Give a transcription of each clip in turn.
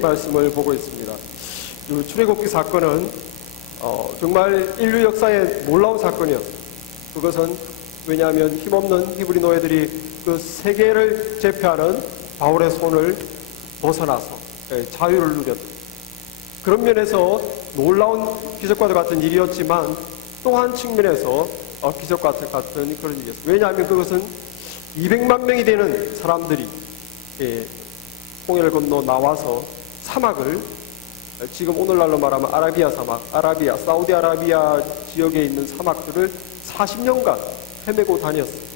말씀을 보고 있습니다. 이 출애굽기 사건은 정말 인류 역사에 놀라운 사건이었어요. 그것은 왜냐하면 힘없는 히브리 노예들이 그 세계를 제패하는 바울의 손을 벗어나서 자유를 누렸다. 그런 면에서 놀라운 기적과도 같은 일이었지만 또 한 측면에서 기적과 같은 그런 일이었어요. 왜냐하면 그것은 200만 명이 되는 사람들이 홍해를 건너 나와서 사막을, 지금 오늘날로 말하면 아라비아 사막, 사우디아라비아 지역에 있는 사막들을 40년간 헤매고 다녔어요.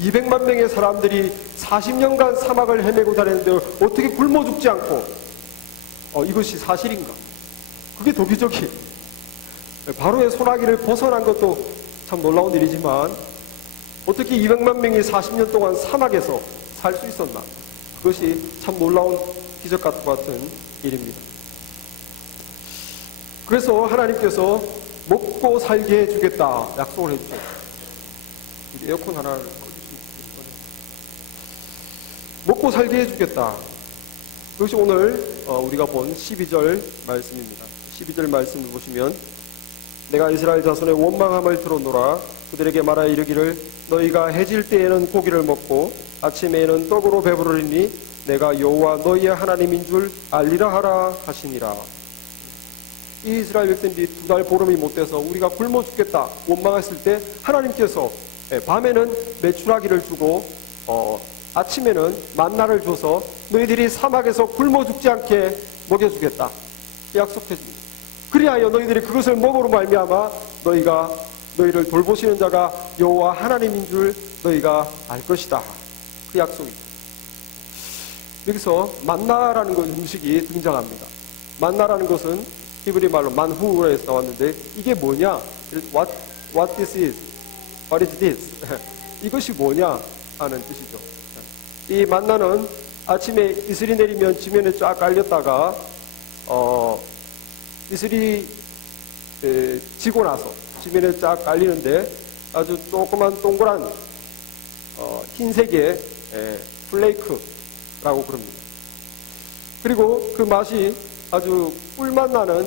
200만 명의 사람들이 40년간 사막을 헤매고 다녔는데 어떻게 굶어 죽지 않고 이것이 사실인가? 그게 더 기적이에요. 바로의 소나기를 벗어난 것도 참 놀라운 일이지만 어떻게 200만 명이 40년 동안 사막에서 살 수 있었나? 그것이 참 놀라운 기적과 같은 일입니다. 그래서 하나님께서 먹고 살게 해주겠다 약속을 해주셨어요. 에어컨 하나를 꺼주시면 먹고 살게 해주겠다. 그것이 오늘 우리가 본 12절 말씀입니다. 12절 말씀을 보시면 내가 이스라엘 자손의 원망함을 들었노라. 그들에게 말하여 이르기를 너희가 해질 때에는 고기를 먹고 아침에는 떡으로 배부르리니 내가 여호와 너희의 하나님인 줄 알리라 하라 하시니라. 이 이스라엘 백성들이 2달 보름이 못 돼서 우리가 굶어 죽겠다 원망했을 때 하나님께서 밤에는 메추라기를 주고 아침에는 만나를 줘서 너희들이 사막에서 굶어 죽지 않게 먹여주겠다 약속해 줍니다. 그리하여 너희들이 그것을 먹으로 말미암아 너희를 돌보시는 자가 여호와 하나님인 줄 너희가 알 것이다. 그 약속이죠. 여기서 만나라는 음식이 등장합니다. 만나라는 것은 히브리 말로 만후에서 나왔는데 이게 뭐냐? What this is? What is this? 이것이 뭐냐? 하는 뜻이죠. 이 만나는 아침에 이슬이 내리면 지면에 쫙 깔렸다가 이슬이 지고 나서 지면에 쫙 깔리는데 아주 조그만 동그란 흰색의 플레이크라고 그럽니다. 그리고 그 맛이 아주 꿀맛 나는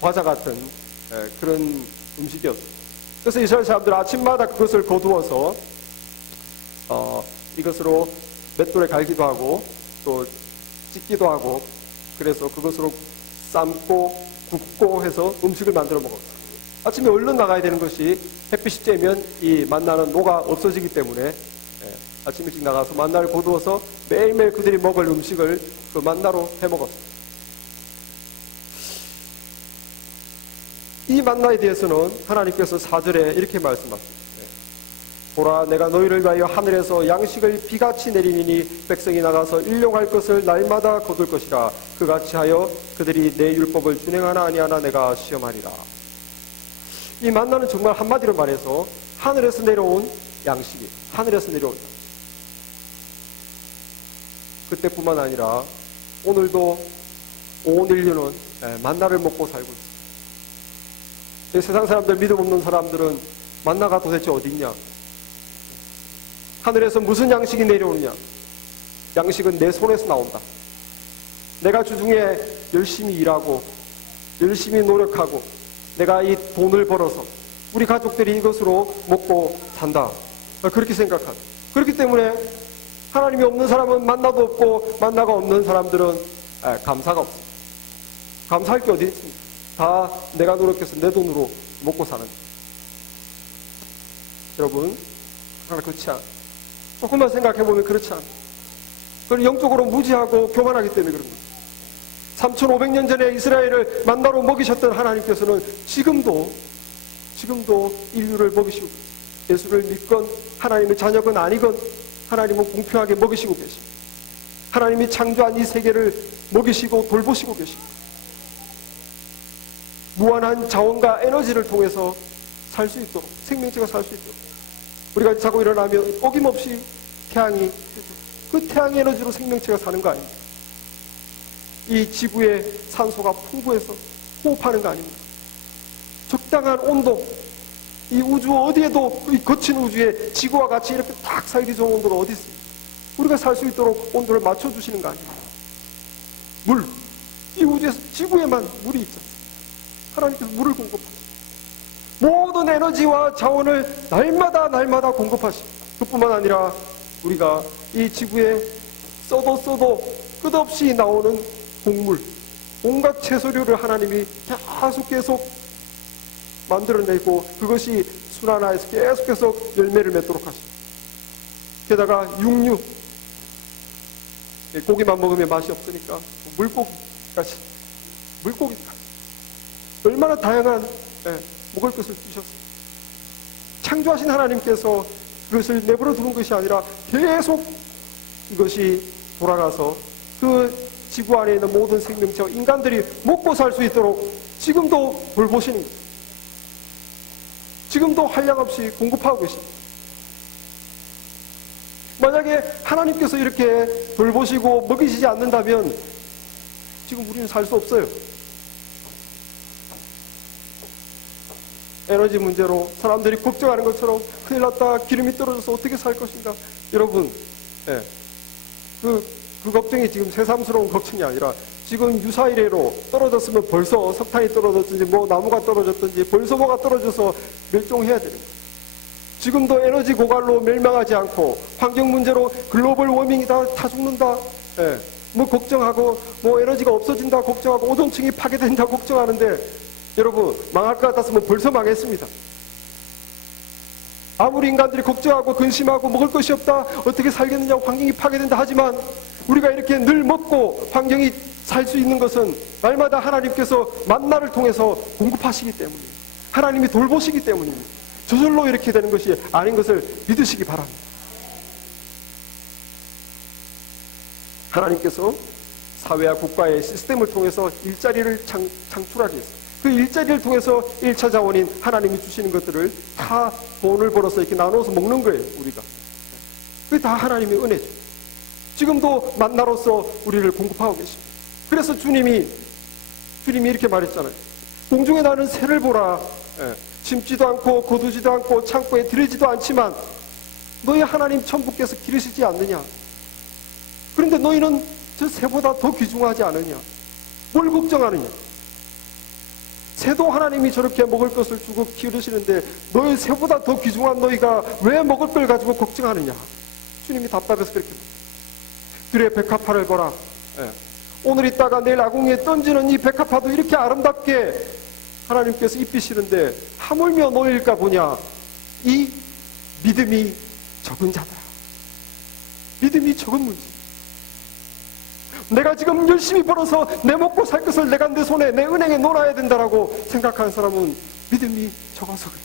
과자 같은 그런 음식이었어요. 그래서 이스라엘 사람들은 아침마다 그것을 거두어서 이것으로 맷돌에 갈기도 하고 또 찢기도 하고 그래서 그것으로 삶고 굽고 해서 음식을 만들어 먹었어요. 아침에 얼른 나가야 되는 것이 햇빛이 쬐면 이 만나는 녹아 없어지기 때문에 아침 일찍 나가서 만나를 거두어서 매일매일 그들이 먹을 음식을 그 만나로 해 먹었어요. 이 만나에 대해서는 하나님께서 4절에 이렇게 말씀하십니다. 보라 내가 너희를 위하여 하늘에서 양식을 비같이 내리니 백성이 나가서 일용할 것을 날마다 거둘 것이라. 그같이 하여 그들이 내 율법을 준행하나 아니하나 내가 시험하리라. 이 만나는 정말 한마디로 말해서 하늘에서 내려온 양식이 하늘에서 내려온 그때뿐만 아니라 오늘도 온 인류는 만나를 먹고 살고 있습니다. 세상 사람들, 믿음 없는 사람들은 만나가 도대체 어디 있냐? 하늘에서 무슨 양식이 내려오느냐? 양식은 내 손에서 나온다. 내가 주중에 열심히 일하고 열심히 노력하고 내가 이 돈을 벌어서 우리 가족들이 이것으로 먹고 산다. 그렇게 생각한다. 그렇기 때문에 하나님이 없는 사람은 만나도 없고 만나가 없는 사람들은 감사가 없습니다. 감사할 게 어디 있습니까? 다 내가 노력해서 내 돈으로 먹고 사는. 여러분, 그렇지 않아. 조금만 생각해보면 그렇지 않아. 그건 영적으로 무지하고 교만하기 때문에 그런 거예요. 3500년 전에 이스라엘을 만나로 먹이셨던 하나님께서는 지금도 인류를 먹이시고 예수를 믿건 하나님의 자녀건 아니건 하나님은 공평하게 먹이시고 계십니다. 하나님이 창조한 이 세계를 먹이시고 돌보시고 계십니다. 무한한 자원과 에너지를 통해서 살 수 있도록, 생명체가 살 수 있도록 우리가 자고 일어나면 어김없이 태양이, 그 태양의 에너지로 생명체가 사는 거 아닙니까? 이 지구의 산소가 풍부해서 호흡하는 거 아닙니까? 적당한 온도, 이 우주 어디에도, 이 거친 우주에 지구와 같이 이렇게 딱 살기 좋은 온도가 어디 있습니까? 우리가 살 수 있도록 온도를 맞춰주시는 거 아닙니까? 물, 이 우주에서 지구에만 물이 있잖아요. 하나님께서 물을 공급하십니다. 모든 에너지와 자원을 날마다 공급하십니다. 그뿐만 아니라 우리가 이 지구에 써도 끝없이 나오는 곡물, 온갖 채소류를 하나님이 계속 만들어내고 그것이 순환하여서 계속해서 열매를 맺도록 하십니다. 게다가 육류, 고기만 먹으면 맛이 없으니까 물고기까지 얼마나 다양한 먹을 것을 주셨습니다. 창조하신 하나님께서 그것을 내버려 두는 것이 아니라 계속 이것이 돌아가서 그 지구 안에 있는 모든 생명체와 인간들이 먹고 살 수 있도록 지금도 돌보시는 거예요. 지금도 한량없이 공급하고 계십니다. 만약에 하나님께서 이렇게 돌보시고 먹이시지 않는다면 지금 우리는 살 수 없어요. 에너지 문제로 사람들이 걱정하는 것처럼 큰일 났다, 기름이 떨어져서 어떻게 살 것인가. 여러분, 그 걱정이 지금 새삼스러운 걱정이 아니라 지금 유사일해로 떨어졌으면 벌써 석탄이 떨어졌든지 나무가 떨어졌든지 벌써 뭐가 떨어져서 멸종해야 되는 거예요. 지금도 에너지 고갈로 멸망하지 않고 환경 문제로 글로벌 워밍이다, 다 죽는다, 걱정하고 에너지가 없어진다 걱정하고 오존층이 파괴된다 걱정하는데 여러분, 망할 것 같았으면 벌써 망했습니다. 아무리 인간들이 걱정하고 근심하고 먹을 것이 없다, 어떻게 살겠느냐, 환경이 파괴된다 하지만 우리가 이렇게 늘 먹고 환경이 살 수 있는 것은 날마다 하나님께서 만나를 통해서 공급하시기 때문입니다. 하나님이 돌보시기 때문입니다. 저절로 이렇게 되는 것이 아닌 것을 믿으시기 바랍니다. 하나님께서 사회와 국가의 시스템을 통해서 일자리를 창출하기 위해서 그 일자리를 통해서 1차 자원인 하나님이 주시는 것들을 다 돈을 벌어서 이렇게 나눠서 먹는 거예요. 우리가 그게 다 하나님의 은혜죠. 지금도 만나로서 우리를 공급하고 계십니다. 그래서 주님이 이렇게 말했잖아요. 공중에 나는 새를 보라. 심지도 않고 거두지도 않고 창고에 들이지도 않지만 너희 하나님 천부께서 기르시지 않느냐. 그런데 너희는 저 새보다 더 귀중하지 않으냐. 뭘 걱정하느냐. 새도 하나님이 저렇게 먹을 것을 주고 기르시는데 너희 새보다 더 귀중한 너희가 왜 먹을 걸 가지고 걱정하느냐. 주님이 답답해서 그렇게 들의 백합화를 보라. 오늘 있다가 내일 아궁이에 던지는 이 백합화도 이렇게 아름답게 하나님께서 입히시는데 하물며 너희일까 보냐. 이 믿음이 적은 자다. 믿음이 적은 문제. 내가 지금 열심히 벌어서 내 먹고 살 것을 내가 내 손에 내 은행에 놓아야 된다라고 생각하는 사람은 믿음이 적어서 그래.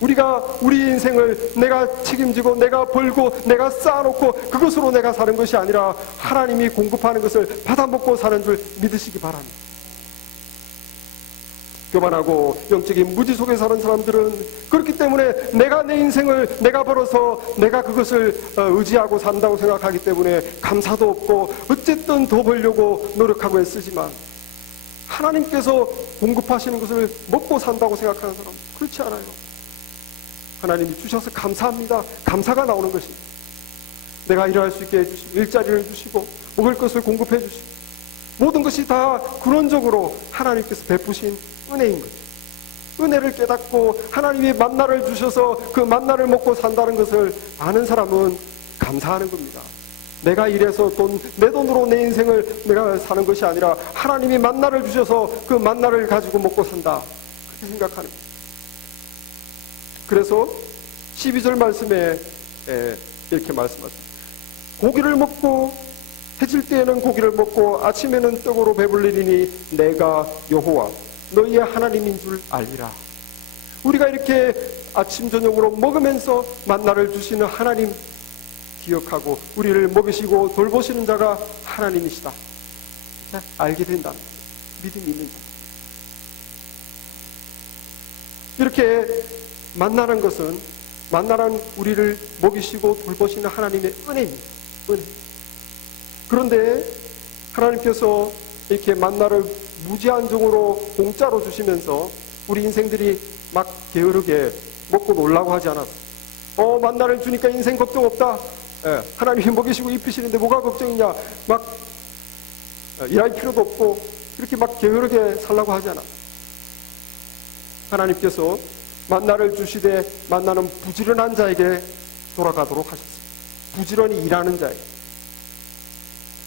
우리가 우리 인생을 내가 책임지고 내가 벌고 내가 쌓아놓고 그것으로 내가 사는 것이 아니라 하나님이 공급하는 것을 받아먹고 사는 줄 믿으시기 바랍니다. 교만하고 영적인 무지 속에 사는 사람들은 그렇기 때문에 내가 내 인생을 내가 벌어서 내가 그것을 의지하고 산다고 생각하기 때문에 감사도 없고 어쨌든 더 벌려고 노력하고 애쓰지만 하나님께서 공급하시는 것을 먹고 산다고 생각하는 사람 그렇지 않아요. 하나님이 주셔서 감사합니다. 감사가 나오는 것입니다. 내가 일할 수 있게 해주시고 일자리를 주시고 먹을 것을 공급해 주시고 모든 것이 다 근원적으로 하나님께서 베푸신 은혜인 거죠. 은혜를 깨닫고 하나님이 만나를 주셔서 그 만나를 먹고 산다는 것을 아는 사람은 감사하는 겁니다. 내가 일해서 내 돈으로 내 인생을 내가 사는 것이 아니라 하나님이 만나를 주셔서 그 만나를 가지고 먹고 산다. 그렇게 생각하는 거예요. 그래서 12절 말씀에 이렇게 말씀하십니다. 고기를 먹고 해질 때에는 고기를 먹고 아침에는 떡으로 배불리니 내가 여호와 너희의 하나님인 줄 알리라. 우리가 이렇게 아침 저녁으로 먹으면서 만나를 주시는 하나님 기억하고 우리를 먹이시고 돌보시는 자가 하나님이시다. 알게 된다. 믿음이 있는 자. 이렇게 만나는 것은 만나란 우리를 먹이시고 돌보시는 하나님의 은혜입니다. 은혜. 그런데 하나님께서 이렇게 만나를 무제한적으로 공짜로 주시면서 우리 인생들이 막 게으르게 먹고 놀라고 하지 않았어요. 만나를 주니까 인생 걱정 없다. 하나님이 먹이시고 입히시는데 뭐가 걱정이냐, 막 일할 필요도 없고 그렇게 막 게으르게 살라고 하지 않아. 하나님께서 만나를 주시되 만나는 부지런한 자에게 돌아가도록 하셨습니다. 부지런히 일하는 자에게.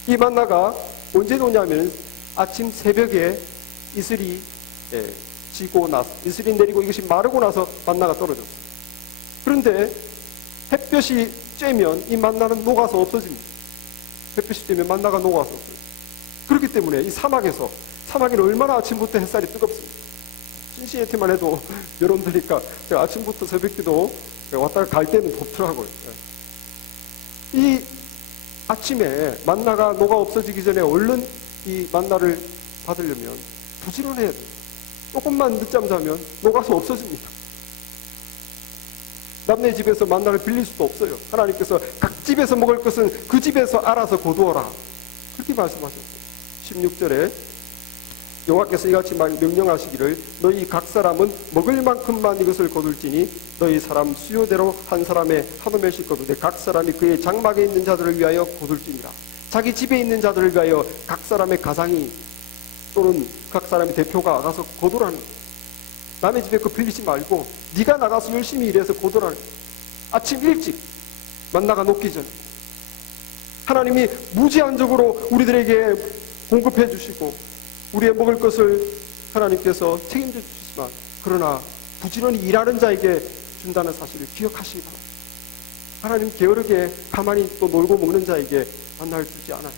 이 만나가 언제 오냐면 아침 새벽에 이슬이 지고 나서, 이슬이 내리고 이것이 마르고 나서 만나가 떨어졌어요. 그런데 햇볕이 쬐면 이 만나는 녹아서 없어집니다. 햇빛이 쬐면 만나가 녹아서 없어요. 그렇기 때문에 이 사막에는 얼마나 아침부터 햇살이 뜨겁습니다. 신시애티만 해도 여러분들이니까 아침부터 새벽기도 왔다가 갈 때는 덥더라고요. 이 아침에 만나가 녹아 없어지기 전에 얼른 이 만나를 받으려면 부지런해야 돼요. 조금만 늦잠 자면 녹아서 없어집니다. 남네 집에서 만나를 빌릴 수도 없어요. 하나님께서 각 집에서 먹을 것은 그 집에서 알아서 거두어라, 그렇게 말씀하셨어요. 16절에 여호와께서 이같이 명령하시기를 너희 각 사람은 먹을 만큼만 이것을 거둘지니 너희 사람 수요대로 한 사람의 한 오멜씩 거두되 각 사람이 그의 장막에 있는 자들을 위하여 거둘지니라. 자기 집에 있는 자들을 위하여 각 사람의 가장이 또는 각 사람의 대표가 가서 거두라는 거예요. 남의 집에 그 빌리지 말고 네가 나가서 열심히 일해서 거두라는 거예요. 아침 일찍 만나가 녹기 전에 하나님이 무제한적으로 우리들에게 공급해 주시고 우리의 먹을 것을 하나님께서 책임져 주시지만, 그러나 부지런히 일하는 자에게 준다는 사실을 기억하시기 바랍니다. 하나님 게으르게 가만히 또 놀고 먹는 자에게 만나를 주지 않아요.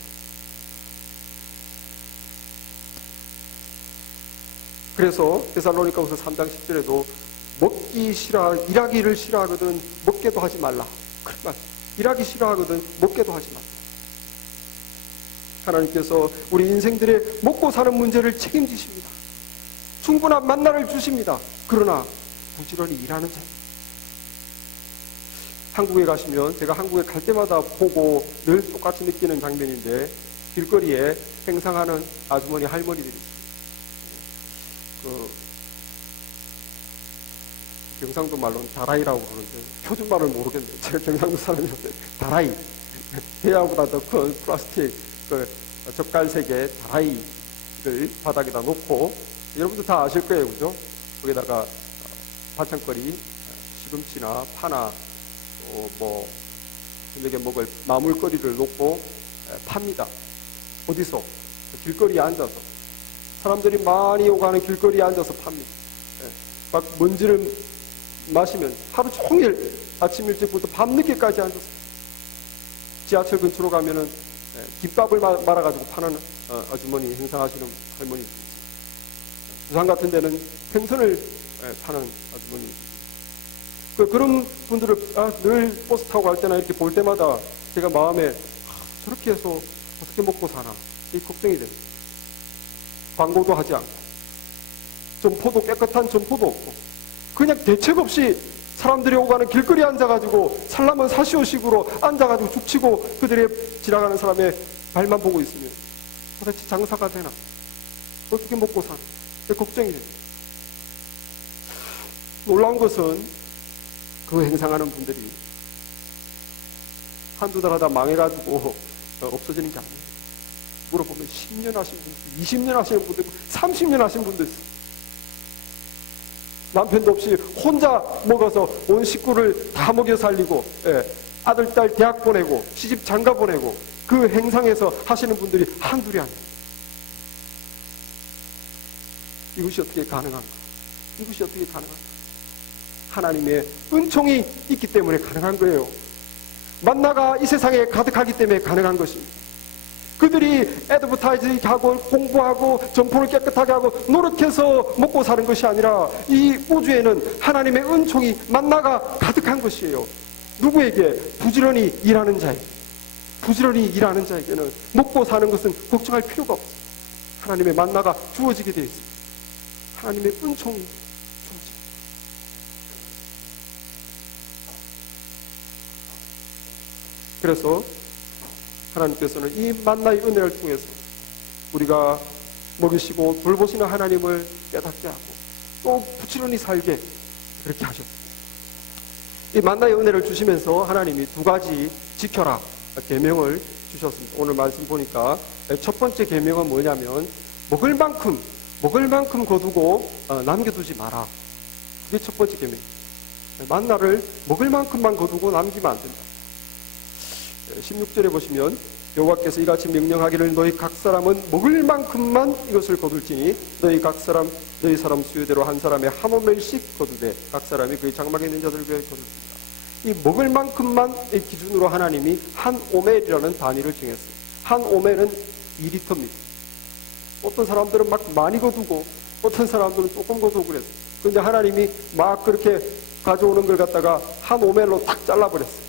그래서 데살로니가후서 3장 10절에도 일하기를 싫어하거든 먹게도 하지 말라, 그런 말. 일하기 싫어하거든 먹게도 하지 말라. 하나님께서 우리 인생들의 먹고 사는 문제를 책임지십니다. 충분한 만나를 주십니다. 그러나 부지런히 일하는 자. 한국에 가시면, 제가 한국에 갈 때마다 보고 늘 똑같이 느끼는 장면인데, 길거리에 행상하는 아주머니 할머니들이 경상도 말로는 다라이라고 그러는데 표준말을 모르겠네요. 제가 경상도 사람이었는데 다라이, 대야보다 더 큰 플라스틱 젓갈색의 다라이를 바닥에다 놓고, 여러분들 다 아실 거예요, 그죠? 거기다가 반찬거리, 시금치나 파나 뭐 저녁에 먹을 나물거리를 놓고 팝니다. 어디서? 길거리에 앉아서, 사람들이 많이 오가는 길거리에 앉아서 팝니다. 막 먼지를 마시면 하루 종일 아침 일찍부터 밤늦게까지 앉아서, 지하철 근처로 가면은 김밥을 말아가지고 파는 아주머니, 행상하시는 할머니, 부산 같은 데는 생선을 파는 아주머니, 그런 분들을 늘 버스 타고 갈 때나 이렇게 볼 때마다 제가 마음에 저렇게 해서 어떻게 먹고 사나, 이 걱정이 됩니다. 광고도 하지 않고, 점포도 깨끗한 점포도 없고, 그냥 대책 없이 사람들이 오가는 길거리에 앉아가지고 살라면 사시오식으로 앉아가지고 죽치고 그들의 지나가는 사람의 발만 보고 있으면 도대체 장사가 되나? 어떻게 먹고 사나? 걱정이 됩니다. 놀라운 것은 그 행상하는 분들이 한두 달 하다 망해가지고 없어지는 게 아니에요. 물어보면 10년 하신 분들, 20년 하시는 분들, 30년 하신 분들 있어요. 남편도 없이 혼자 먹어서 온 식구를 다 먹여 살리고, 아들, 딸 대학 보내고, 시집 장가 보내고, 그 행상에서 하시는 분들이 한둘이 아니에요. 이것이 어떻게 가능한가? 이것이 어떻게 가능한가? 하나님의 은총이 있기 때문에 가능한 거예요. 만나가 이 세상에 가득하기 때문에 가능한 것입니다. 그들이 애드버타이징하고 공부하고 점포를 깨끗하게 하고 노력해서 먹고 사는 것이 아니라 이 우주에는 하나님의 은총이, 만나가 가득한 것이에요. 누구에게? 부지런히 일하는 자에게. 부지런히 일하는 자에게는 먹고 사는 것은 걱정할 필요가 없어요. 하나님의 만나가 주어지게 되어 있습니다. 하나님의 은총이 주어집니다. 그래서 하나님께서는 이 만나의 은혜를 통해서 우리가 먹이시고 돌보시는 하나님을 깨닫게 하고 또 부지런히 살게 그렇게 하셨습니다. 이 만나의 은혜를 주시면서 하나님이 두 가지 지켜라 계명을 주셨습니다. 오늘 말씀 보니까 첫 번째 계명은 뭐냐면 먹을 만큼 거두고 남겨두지 마라. 그게 첫 번째 계명. 만나를 먹을 만큼만 거두고 남기면 안 된다. 16절에 보시면 여호와께서 이같이 명령하기를 너희 각 사람은 먹을 만큼만 이것을 거둘지니 너희 각 사람 너희 사람 수요대로 한 사람의 한 오멜씩 거두되 각 사람이 그의 장막에 있는 자들을 위하여 거둘지니라. 이 먹을 만큼만의 기준으로 하나님이 한 오멜이라는 단위를 정했어요. 한 오멜은 2리터입니다. 어떤 사람들은 막 많이 거두고 어떤 사람들은 조금 거두고 그랬어요. 그런데 하나님이 막 그렇게 가져오는 걸 갖다가 한 오멜로 딱 잘라버렸어요.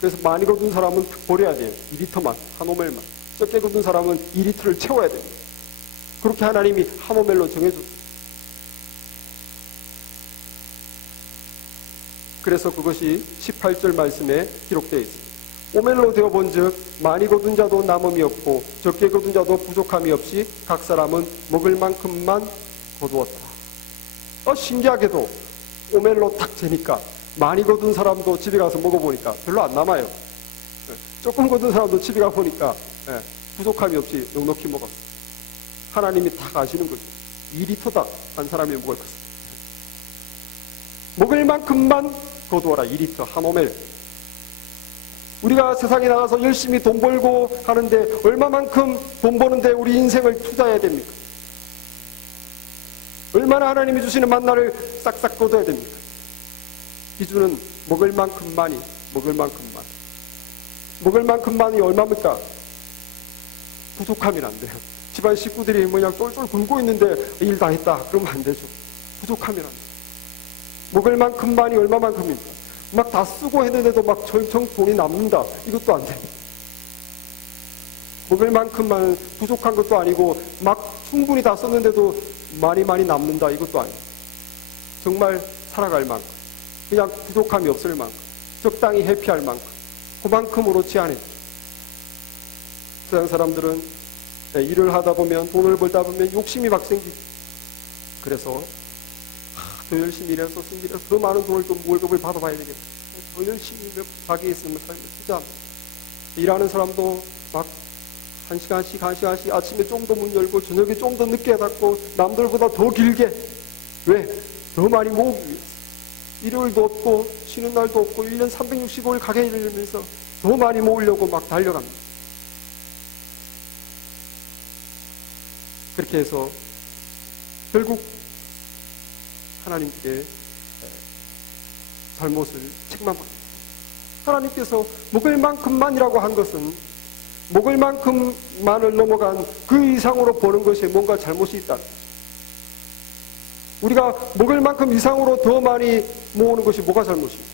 그래서 많이 거둔 사람은 버려야 돼요. 2리터만, 한 오멜만. 적게 거둔 사람은 2리터를 채워야 됩니다. 그렇게 하나님이 한 오멜로 정해줬어요. 그래서 그것이 18절 말씀에 기록되어 있습니다. 오멜로 되어본 즉 많이 거둔 자도 남음이 없고 적게 거둔 자도 부족함이 없이 각 사람은 먹을 만큼만 거두었다. 신기하게도 오멜로 딱 재니까 많이 거둔 사람도 집에 가서 먹어보니까 별로 안 남아요. 조금 거둔 사람도 집에 가보니까 부족함이 없이 넉넉히 먹었어요. 하나님이 다 아시는 거죠. 2리터다 한 사람이 먹을 것. 먹을 만큼만 거두어라. 2리터 한 오멜. 우리가 세상에 나가서 열심히 돈 벌고 하는데 얼마만큼 돈 버는데 우리 인생을 투자해야 됩니까? 얼마나 하나님이 주시는 만나를 싹싹 거둬야 됩니까? 기준은 먹을 만큼만이, 먹을 만큼만. 먹을 만큼만이 얼마입니까? 부족하면 안 돼요. 집안 식구들이 그냥 똘똘 굶고 있는데 일 다 했다. 그러면 안 되죠. 부족하면 안 돼요. 먹을 만큼만이 얼마만큼입니까? 막 다 쓰고 했는데도 막 정청 돈이 남는다. 이것도 안 됩니다. 먹을 만큼만 부족한 것도 아니고 막 충분히 다 썼는데도 많이 남는다. 이것도 아니에요. 정말 살아갈 만큼, 그냥 부족함이 없을 만큼, 적당히 회피할 만큼, 그만큼으로 제한했죠. 세상 사람들은 일을 하다 보면, 돈을 벌다 보면 욕심이 막 생기죠. 그래서 더 열심히 일해서 승진해서 더 많은 돈을 좀 월급을 받아봐야 되겠다. 더 열심히 자기에 있으면 삶을 쓰자. 일하는 사람도 막 한 시간씩 아침에 좀 더 문 열고 저녁에 좀 더 늦게 닫고 남들보다 더 길게. 왜? 더 많이 모으기 위해서. 일요일도 없고 쉬는 날도 없고 1년 365일 가게 일하면서 더 많이 모으려고 막 달려갑니다. 그렇게 해서 결국 하나님께 잘못을 책망합니다. 하나님께서 먹을 만큼만이라고 한 것은 먹을 만큼만을 넘어간 그 이상으로 보는 것이 뭔가 잘못이 있다. 우리가 먹을 만큼 이상으로 더 많이 모으는 것이 뭐가 잘못입니까?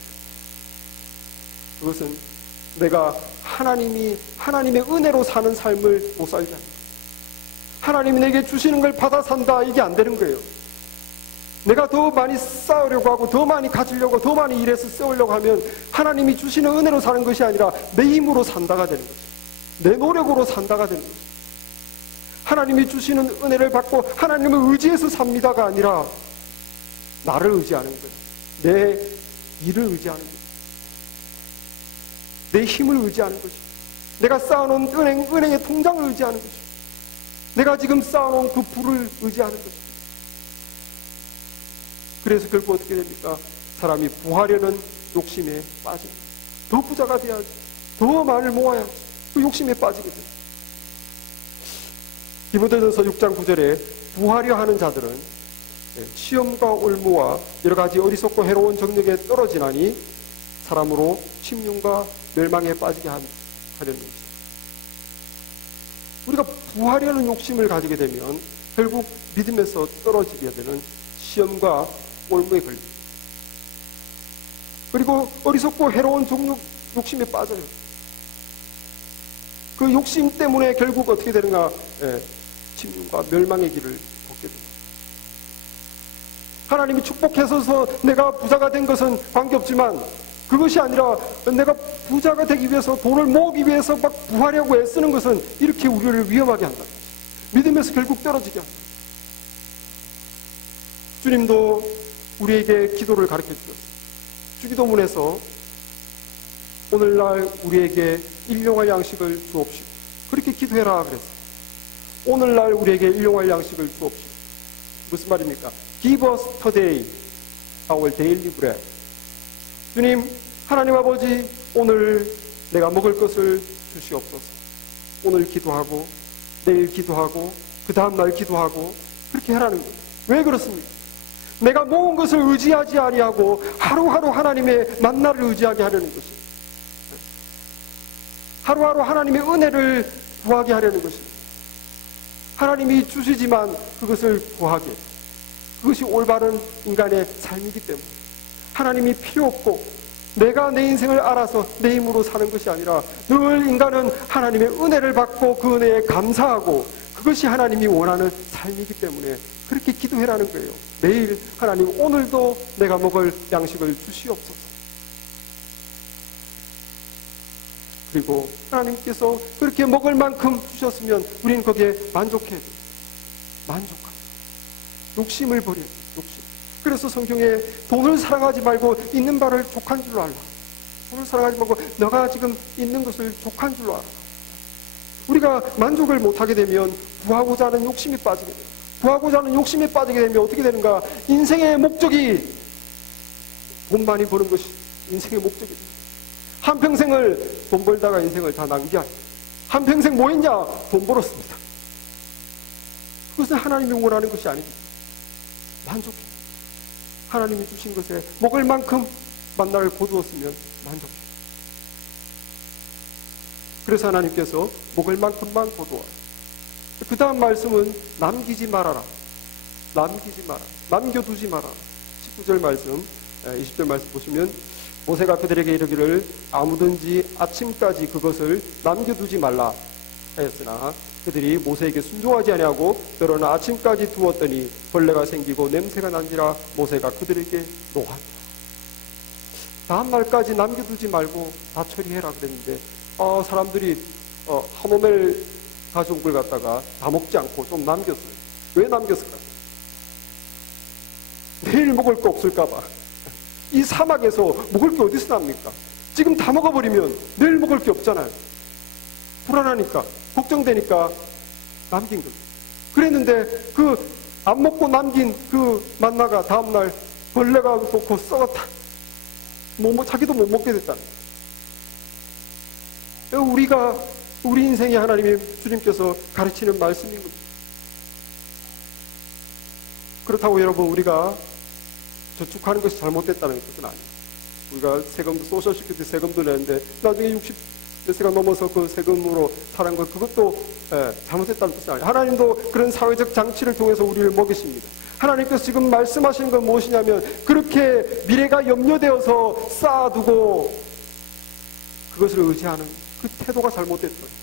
그것은 내가 하나님의 은혜로 사는 삶을 못 살게 합니다. 하나님이 내게 주시는 걸 받아 산다. 이게 안 되는 거예요. 내가 더 많이 쌓으려고 하고 더 많이 가지려고 더 많이 일해서 세우려고 하면 하나님이 주시는 은혜로 사는 것이 아니라 내 힘으로 산다가 되는 거죠. 내 노력으로 산다가 되는 거죠. 하나님이 주시는 은혜를 받고 하나님을 의지해서 삽니다가 아니라 나를 의지하는 거예요. 내 일을 의지하는 거예요. 내 힘을 의지하는 거죠. 내가 쌓아놓은 은행의 통장을 의지하는 거죠. 내가 지금 쌓아놓은 그 부를 의지하는 거죠. 그래서 결국 어떻게 됩니까? 사람이 부하려는 욕심에 빠집니다. 더 부자가 돼야지. 더 많이 모아야 그 욕심에 빠지게 됩니다. 디모데전서 6장 9절에 부하려 하는 자들은 시험과 올무와 여러 가지 어리석고 해로운 정력에 떨어지나니 사람으로 침륜과 멸망에 빠지게 하려는 것입니다. 우리가 부하려는 욕심을 가지게 되면 결국 믿음에서 떨어지게 되는 시험과 올무에 걸립니다. 그리고 어리석고 해로운 정욕 욕심에 빠져요. 그 욕심 때문에 결국 어떻게 되는가? 침륜과 멸망의 길을 걷게 됩니다. 하나님이 축복해서 내가 부자가 된 것은 관계없지만 그것이 아니라 내가 부자가 되기 위해서 돈을 모으기 위해서 막 부하려고 애쓰는 것은 이렇게 우리를 위험하게 한다. 믿음에서 결국 떨어지게 한다. 주님도 우리에게 기도를 가르쳐 주셨어요. 주기도문에서 오늘날 우리에게 일용할 양식을 주옵시고. 그렇게 기도해라 그랬어요. 오늘날 우리에게 일용할 양식을 주옵시고. 무슨 말입니까? Give us today our daily bread. 주님, 하나님 아버지, 오늘 내가 먹을 것을 주시옵소서. 오늘 기도하고 내일 기도하고 그 다음날 기도하고 그렇게 하라는 거예요. 왜 그렇습니까? 내가 모은 것을 의지하지 아니하고 하루하루 하나님의 만나를 의지하게 하려는 것입니다. 하루하루 하나님의 은혜를 구하게 하려는 것입니다. 하나님이 주시지만 그것을 구하게. 그것이 올바른 인간의 삶이기 때문에 하나님이 필요 없고 내가 내 인생을 알아서 내 힘으로 사는 것이 아니라 늘 인간은 하나님의 은혜를 받고 그 은혜에 감사하고 그것이 하나님이 원하는 삶이기 때문에 그렇게 기도해라는 거예요. 매일 하나님 오늘도 내가 먹을 양식을 주시옵소서. 그리고 하나님께서 그렇게 먹을 만큼 주셨으면 우리는 거기에 만족해야 돼요. 만족하고 욕심을 버려야 돼요. 욕심. 그래서 성경에 돈을 사랑하지 말고 있는 바를 족한 줄로 알라. 돈을 사랑하지 말고 너가 지금 있는 것을 족한 줄로 알아. 우리가 만족을 못하게 되면 구하고자 하는 욕심이 빠지게 돼요. 구하고자 하는 욕심에 빠지게 되면 어떻게 되는가? 인생의 목적이 돈 많이 버는 것이 인생의 목적이 돼요. 한평생을 돈 벌다가 인생을 다 낭비하니 한평생 뭐 했냐? 돈 벌었습니다. 그것은 하나님이 원하는 것이 아닙니다. 만족해. 하나님이 주신 것에 먹을 만큼 만나를 거두었으면 만족해. 그래서 하나님께서 먹을 만큼만 거두어. 그 다음 말씀은 남기지 말아라. 남기지 마라. 남겨두지 마라. 19절 말씀, 20절 말씀 보시면 모세가 그들에게 이르기를 아무든지 아침까지 그것을 남겨두지 말라 하였으나 그들이 모세에게 순종하지 아니하고 때로는 아침까지 두었더니 벌레가 생기고 냄새가 난지라 모세가 그들에게 노하니라. 다음 날까지 남겨두지 말고 다 처리해라 그랬는데 사람들이 한 오멜 가져온 걸 갖다가 다 먹지 않고 좀 남겼어요. 왜 남겼을까? 내일 먹을 거 없을까 봐. 이 사막에서 먹을 게 어디서 납니까? 지금 다 먹어버리면 내일 먹을 게 없잖아요. 불안하니까 걱정되니까 남긴 거죠. 그랬는데 그 안 먹고 남긴 그 만나가 다음날 벌레가 놓고 썩었다. 자기도 못 먹게 됐다. 우리 인생이 하나님의 주님께서 가르치는 말씀인 거죠. 그렇다고 여러분 우리가 저축하는 것이 잘못됐다는 것은 아니에요. 우리가 세금도 소셜시큐리티 세금도 내는데 나중에 60세가 넘어서 그 세금으로 살은 것 그것도 잘못됐다는 것은 아니에요. 하나님도 그런 사회적 장치를 통해서 우리를 먹이십니다. 하나님께서 지금 말씀하시는 건 무엇이냐면 그렇게 미래가 염려되어서 쌓아두고 그것을 의지하는 그 태도가 잘못됐어요.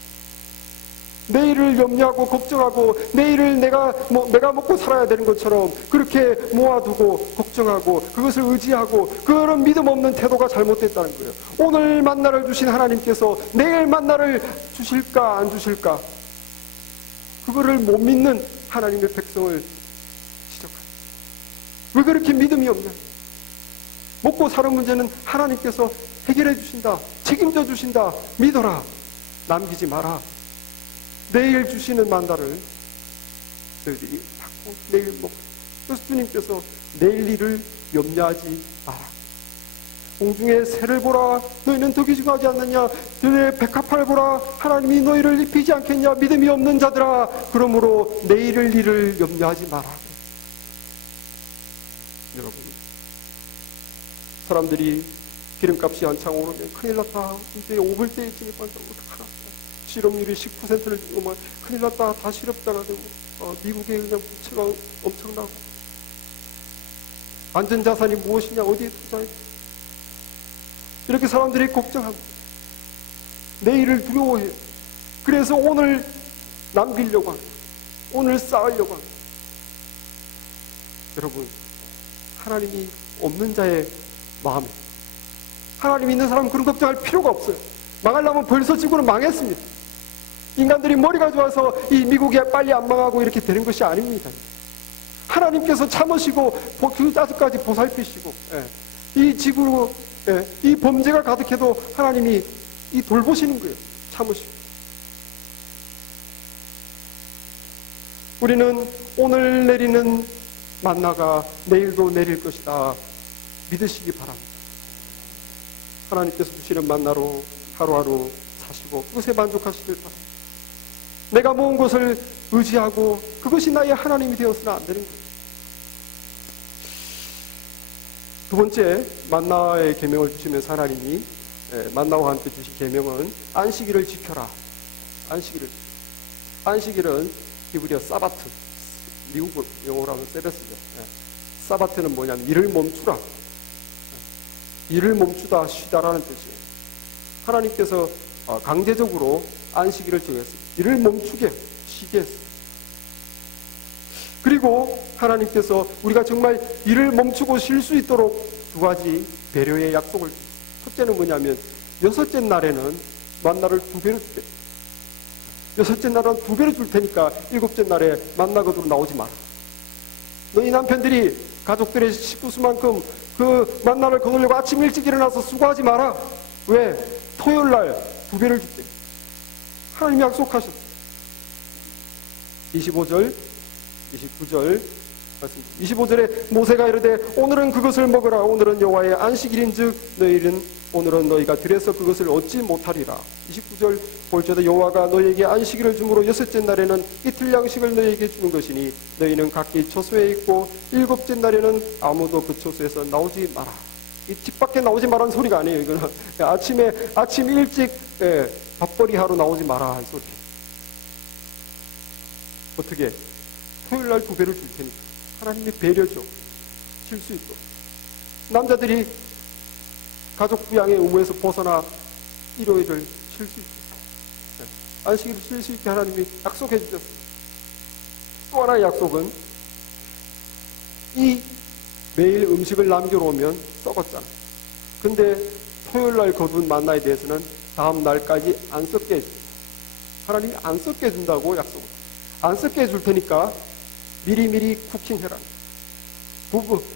내일을 염려하고 걱정하고 내일을 내가 먹고 살아야 되는 것처럼 그렇게 모아두고 걱정하고 그것을 의지하고 그런 믿음 없는 태도가 잘못됐다는 거예요. 오늘 만나를 주신 하나님께서 내일 만나를 주실까 안 주실까 그거를 못 믿는 하나님의 백성을 지적합니다. 왜 그렇게 믿음이 없냐? 먹고 사는 문제는 하나님께서 해결해 주신다. 책임져 주신다. 믿어라. 남기지 마라. 내일 주시는 만나를 너희들이 받고 내일 먹고. 그래서 주님께서 내일 일을 염려하지 마라. 공중의 새를 보라. 너희는 더 귀중하지 않느냐. 너희의 백합화를 보라. 하나님이 너희를 입히지 않겠냐. 믿음이 없는 자들아. 그러므로 내일을 일을 염려하지 마라. 여러분, 사람들이 기름값이 한창 오르면 큰일 났다. 이제 5불대에 진입한다고 어떡하나. 실업률이 10%를 넘으면 큰일 났다. 다 실업자가 되고 미국의 그냥 부채가 엄청나고 안전자산이 무엇이냐 어디에 투자해 이렇게 사람들이 걱정합니다. 내일을 두려워해요. 그래서 오늘 남기려고 합니다. 오늘 쌓으려고 합니다. 여러분 하나님이 없는 자의 마음입니다. 하나님 있는 사람은 그런 걱정할 필요가 없어요. 망하려면 벌써 지구는 망했습니다. 인간들이 머리가 좋아서 이 미국이 빨리 안 망하고 이렇게 되는 것이 아닙니다. 하나님께서 참으시고 그 아직까지 보살피시고 이 지구 이 범죄가 가득해도 하나님이 이 돌보시는 거예요. 참으시고. 우리는 오늘 내리는 만나가 내일도 내릴 것이다 믿으시기 바랍니다. 하나님께서 주시는 만나로 하루하루 사시고 그것에 만족하시길 바랍니다. 내가 모은 것을 의지하고 그것이 나의 하나님이 되어서는 안 되는 거예요. 두 번째, 만나의 계명을 주시면서 하나님이 만나와 함께 주신 계명은 안식일을 지켜라. 안식일은 히브리어 사바트, 미국 영어로 하면 세베스죠. 사바트는 뭐냐면 일을 멈추라. 일을 멈추다, 쉬다라는 뜻이에요. 하나님께서 강제적으로 안식일을 정했어요. 일을 멈추게, 쉬게 했어요. 그리고 하나님께서 우리가 정말 일을 멈추고 쉴 수 있도록 두 가지 배려의 약속을 줬어요. 첫째는 뭐냐면 여섯째 날에는 만나를 2배로 줄게. 여섯째 날은 2배로 줄 테니까 일곱째 날에 만나 거두로 나오지 마라. 너희 남편들이 가족들의 식구수만큼 그 만나를 거두려고 아침 일찍 일어나서 수고하지 마라. 왜? 토요일 날 2배를 줄게. 하나님이 약속하셨어요. 25절 29절 25절에 모세가 이르되 오늘은 그것을 먹으라. 오늘은 여호와의 안식일인즉 오늘은 너희가 들에서 그것을 얻지 못하리라. 29절 볼지어다 여호와가 너희에게 안식일을 주므로 여섯째 날에는 이틀 양식을 너희에게 주는 것이니 너희는 각기 처소에 있고 일곱째 날에는 아무도 그 처소에서 나오지 마라. 이 집 밖에 나오지 마라는 소리가 아니에요. 이거는 아침 일찍 밥벌이 하러 나오지 마라 한 소리. 어떻게? 토요일 날 2배를 줄 테니까. 하나님의 배려죠. 쉴 수 있도록. 남자들이 가족 부양의 의무에서 벗어나 일요일을 쉴 수 있어요. 안식일을 쉴 수 있게 하나님이 약속해 주셨어요. 또 하나의 약속은 이 매일 음식을 남겨놓으면 썩었잖아. 근데 토요일 날 거둔 만나에 대해서는 다음 날까지 안 썩게 해줘요. 하나님이 안 썩게 해준다고 약속을. 안 썩게 해줄 테니까 미리미리 쿠킹해라.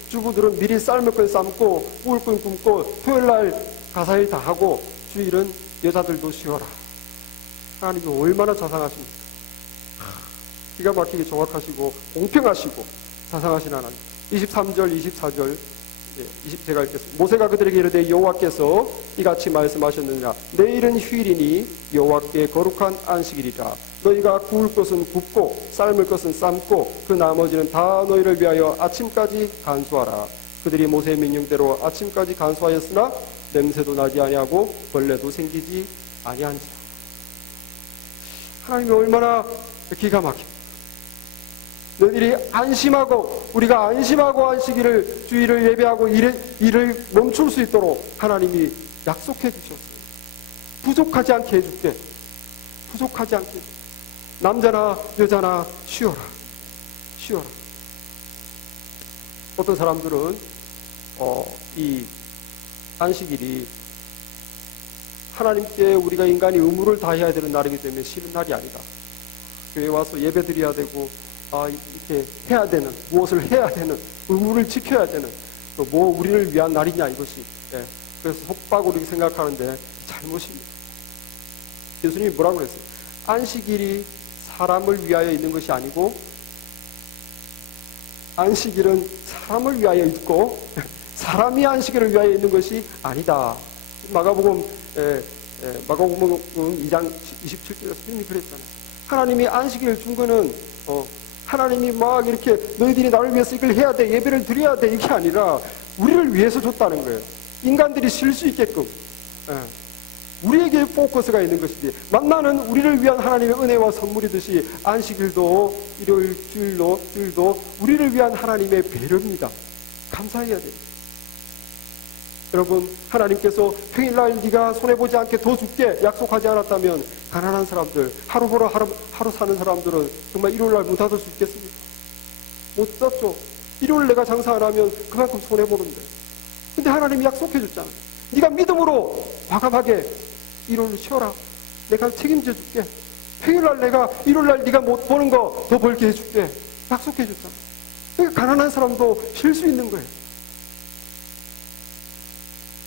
주부들은 미리 삶을 건 삶고 구울 건 굽고 토요일날 가사일 다 하고 주일은 여자들도 쉬어라. 하나님이 얼마나 자상하십니까? 기가 막히게 정확하시고 공평하시고 자상하신 하나님. 23절 24절 제가 읽겠습니다. 모세가 그들에게 이르되 여호와께서 이같이 말씀하셨느니라. 내일은 휴일이니 여호와께 거룩한 안식일이라. 너희가 구울 것은 굽고 삶을 것은 삶고 그 나머지는 다 너희를 위하여 아침까지 간수하라. 그들이 모세의 명령대로 아침까지 간수하였으나 냄새도 나지 아니하고 벌레도 생기지 아니한지라. 하나님이 얼마나 기가 막힙니다. 너희들이 안심하고 우리가 안심하고 안식일을 주일을 예배하고 일을 멈출 수 있도록 하나님이 약속해 주셨어요. 부족하지 않게 해줄게. 부족하지 않게 해줄게. 남자나 여자나 쉬어라. 쉬어라. 어떤 사람들은 이 안식일이 하나님께 우리가 인간이 의무를 다해야 되는 날이기 때문에 쉬는 날이 아니다. 교회 와서 예배 드려야 되고 이렇게 해야 되는, 무엇을 해야 되는, 의무를 지켜야 되는, 뭐 우리를 위한 날이냐 이것이. 그래서 속박으로 생각하는데 잘못입니다. 예수님이 뭐라고 그랬어요? 안식일이 사람을 위하여 있는 것이 아니고 안식일은 사람을 위하여 있고 사람이 안식일을 위하여 있는 것이 아니다. 마가복음 2장 27절에 주님이 그랬잖아요. 하나님이 안식일을 준 거는 하나님이 막 이렇게 너희들이 나를 위해서 이걸 해야 돼, 예배를 드려야 돼, 이게 아니라 우리를 위해서 줬다는 거예요. 인간들이 쉴 수 있게끔. 우리에게 포커스가 있는 것이지. 만나는 우리를 위한 하나님의 은혜와 선물이듯이 안식일도 일요일, 주일도 우리를 위한 하나님의 배려입니다. 감사해야 돼요. 여러분, 하나님께서 평일날 네가 손해보지 않게 더 줄게 약속하지 않았다면 가난한 사람들, 하루 벌어 하루 사는 사람들은 정말 일요일날 문 닫을 수 있겠습니까? 못 닫죠. 일요일 내가 장사 안 하면 그만큼 손해보는데. 근데 하나님이 약속해 줬잖아. 네가 믿음으로 과감하게 일요일 쉬어라. 내가 책임져 줄게. 평일날 내가 일요일날 네가 못 버는 거 더 벌게 해줄게. 약속해 줬잖아. 그러니까 가난한 사람도 쉴 수 있는 거예요.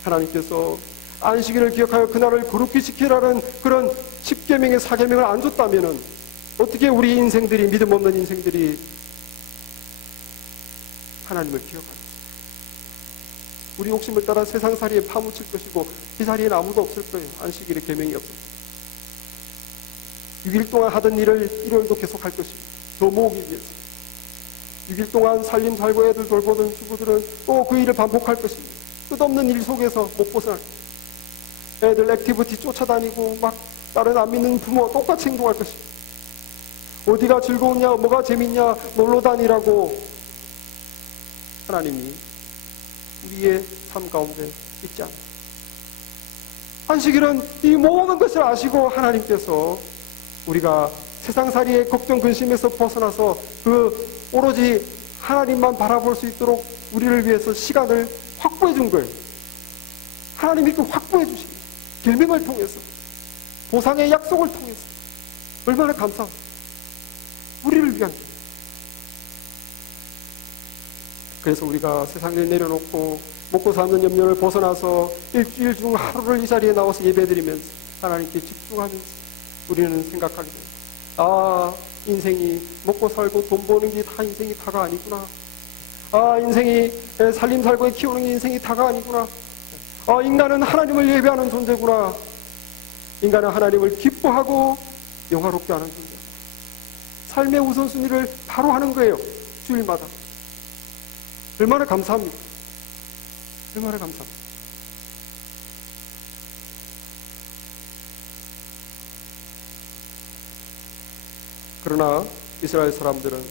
하나님께서 안식일을 기억하여 그날을 거룩히 지키라는 그런 10계명의 4계명을 안 줬다면 어떻게 우리 인생들이, 믿음 없는 인생들이 하나님을 기억할까? 우리 욕심을 따라 세상살이에 파묻힐 것이고 이 자리에는 아무도 없을 거예요. 안식일의 계명이 없을 거예요. 6일 동안 하던 일을 일요일도 계속할 것이고 더 모으기 위해서 6일 동안 살림 살고 애들 돌보던 주부들은 또 그 일을 반복할 것입니다. 끝없는 일 속에서 못 벗어날 거예요. 애들 액티비티 쫓아다니고 막 다른 안 믿는 부모와 똑같이 행동할 것입니다. 어디가 즐거우냐, 뭐가 재밌냐, 놀러 다니라고 하나님이 우리의 삶 가운데 있지 않아요. 안식일은 이 모든 것을 아시고 하나님께서 우리가 세상살이의 걱정 근심에서 벗어나서 그 오로지 하나님만 바라볼 수 있도록 우리를 위해서 시간을 확보해 준 거예요. 하나님이 그 확보해 주신 계명을 통해서, 보상의 약속을 통해서 얼마나 감사합니다. 우리를 위한 거예요. 그래서 우리가 세상을 내려놓고 먹고 사는 염려를 벗어나서 일주일 중 하루를 이 자리에 나와서 예배드리면서 하나님께 집중하면서 우리는 생각하게 됩니다. 아, 인생이 먹고 살고 돈 버는 게 다 인생이 다가 아니구나. 아, 인생이 살림 살고 키우는 게 인생이 다가 아니구나. 아, 인간은 하나님을 예배하는 존재구나. 인간은 하나님을 기뻐하고 영화롭게 하는 존재. 삶의 우선순위를 바로 하는 거예요. 주일마다. 얼마나 감사합니까? 얼마나 감사합니다. 그러나 이스라엘 사람들은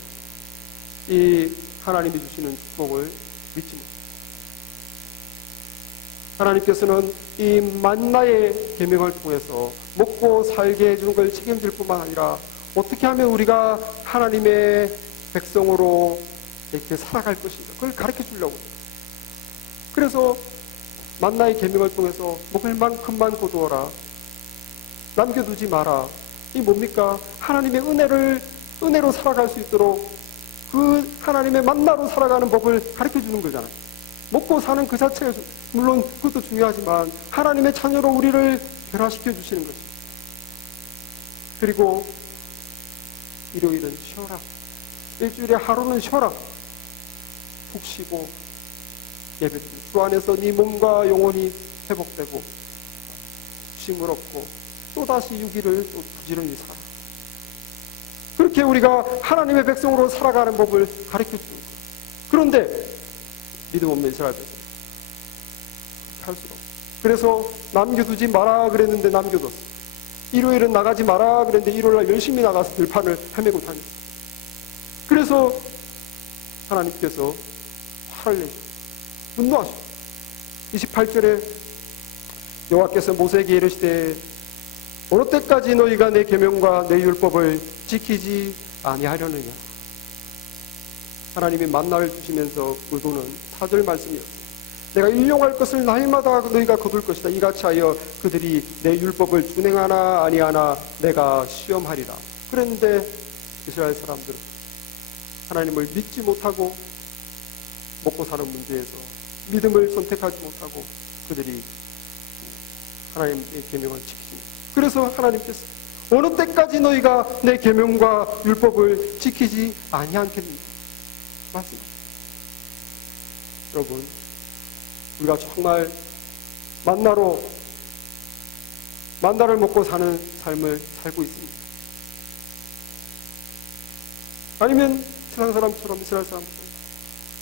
이 하나님이 주시는 축복을 믿지 못합니다. 하나님께서는 이 만나의 계명을 통해서 먹고 살게 해주는 걸 책임질 뿐만 아니라 어떻게 하면 우리가 하나님의 백성으로 이렇게 살아갈 것인가, 그걸 가르쳐 주려고 해요. 그래서 만나의 계명을 통해서 먹을 만큼만 거두어라, 남겨두지 마라. 이 뭡니까? 하나님의 은혜로 살아갈 수 있도록 그 하나님의 만나로 살아가는 법을 가르쳐 주는 거잖아요. 먹고 사는 그 자체가 물론 그것도 중요하지만 하나님의 자녀로 우리를 변화시켜 주시는 것입니다. 그리고 일요일은 쉬어라. 일주일에 하루는 쉬어라. 푹 쉬고 예배드리고 주 안에서 네 몸과 영혼이 회복되고 쉼을 얻고 또다시 6일을 또 부지런히 살아. 그렇게 우리가 하나님의 백성으로 살아가는 법을 가르쳐 주는 거예요. 그런데 믿음 없는 이스라엘 백성 할 수가 없어요. 그래서 남겨두지 마라 그랬는데 남겨뒀어. 일요일은 나가지 마라 그랬는데 일요일날 열심히 나가서 들판을 헤매고 다녔어요. 그래서 하나님께서 화를 내시고 분노하시고 28절에 여호와께서 모세에게 이르시되 어느 때까지 너희가 내 계명과 내 율법을 지키지 아니하려느냐. 하나님이 만나를 주시면서 의도는 4절 말씀이었어요. 내가 일용할 것을 날마다 너희가 거둘 것이다. 이같이 하여 그들이 내 율법을 준행하나 아니하나 내가 시험하리라. 그런데 이스라엘 사람들은 하나님을 믿지 못하고 먹고 사는 문제에서 믿음을 선택하지 못하고 그들이 하나님의 계명을 지키십니다. 그래서 하나님께서 어느 때까지 너희가 내 계명과 율법을 지키지 아니하겠느냐. 맞습니다. 여러분, 우리가 정말 만나를 먹고 사는 삶을 살고 있습니다. 아니면 세상 사람처럼 이스라엘 사람처럼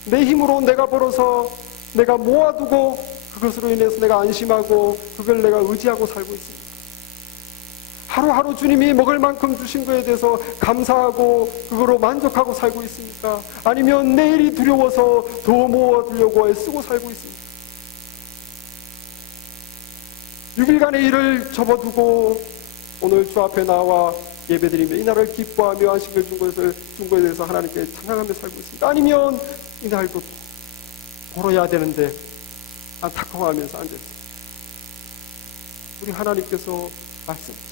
내 힘으로 내가 벌어서 내가 모아두고 그것으로 인해서 내가 안심하고 그걸 내가 의지하고 살고 있습니다. 하루하루 주님이 먹을 만큼 주신 것에 대해서 감사하고 그거로 만족하고 살고 있습니까? 아니면 내일이 두려워서 더 모아두려고 애쓰고 살고 있습니까? 6일간의 일을 접어두고 오늘 주 앞에 나와 예배드리며 이날을 기뻐하며 안식을 준 것에 대해서 하나님께 찬양하며 살고 있습니다. 아니면 이날도 벌어야 되는데 안타까워하면서 앉아있습니다. 우리 하나님께서 말씀하십니다.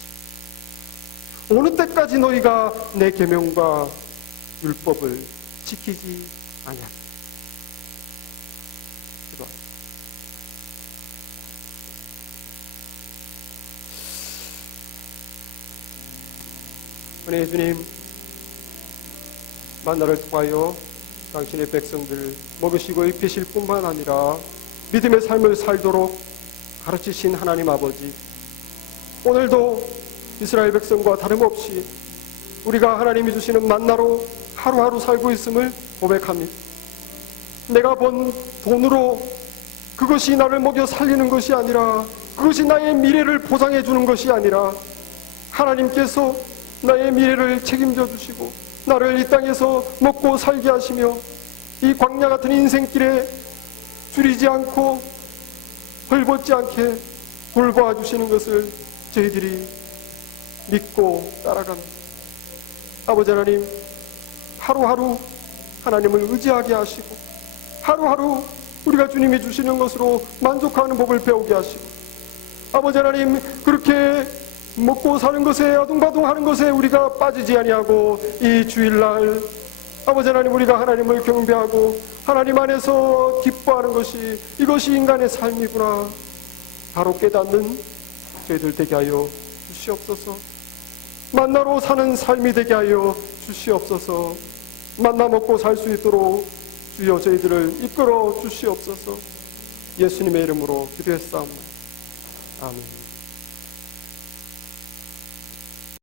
어느 때까지 너희가 내 계명과 율법을 지키지 아니하겠느냐. 은혜의 주님, 만나를 통하여 당신의 백성들 먹으시고 입히실 뿐만 아니라 믿음의 삶을 살도록 가르치신 하나님 아버지, 오늘도 이스라엘 백성과 다름없이 우리가 하나님이 주시는 만나로 하루하루 살고 있음을 고백합니다. 내가 번 돈으로 그것이 나를 먹여 살리는 것이 아니라, 그것이 나의 미래를 보장해 주는 것이 아니라, 하나님께서 나의 미래를 책임져 주시고 나를 이 땅에서 먹고 살게 하시며 이 광야 같은 인생길에 줄이지 않고 헐벗지 않게 돌보아 주시는 것을 저희들이 믿고 따라갑니다. 아버지 하나님, 하루하루 하나님을 의지하게 하시고 하루하루 우리가 주님이 주시는 것으로 만족하는 법을 배우게 하시고, 아버지 하나님, 그렇게 먹고 사는 것에 아둥바둥하는 것에 우리가 빠지지 아니하고 이 주일날 아버지 하나님, 우리가 하나님을 경배하고 하나님 안에서 기뻐하는 것이, 이것이 인간의 삶이구나 바로 깨닫는 저희들 되게 하여 주시옵소서. 만나로 사는 삶이 되게 하여 주시옵소서. 만나 먹고 살 수 있도록 주여 저희들을 이끌어 주시옵소서. 예수님의 이름으로 기도했사옵나다. 아멘.